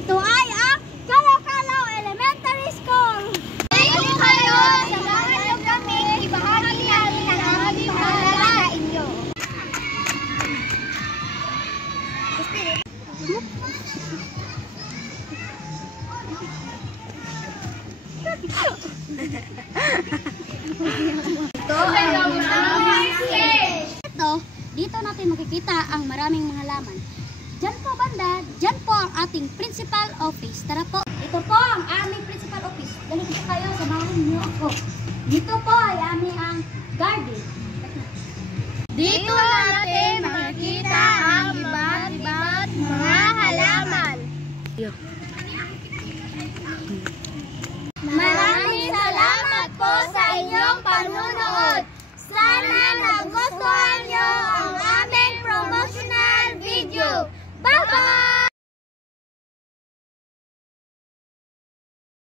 Ito ay ang Calao Elementary School. Kung kayo, samahan niyo kami, ibahagi namin ang aming pahalala sa inyo. Ito, dito natin makikita ang maraming mga halaman. Diyan po banda, diyan po ang ating principal office. Tara po. Ito po ang aming principal office. Dali po kayo, samahan niyo ako. Dito po ay aming ang garden. Dito natin makikita ang iba't mga halaman. Maraming salamat po sa inyong panunood. Sana nagustuhan nyo ang aming promotional video. Bye-bye!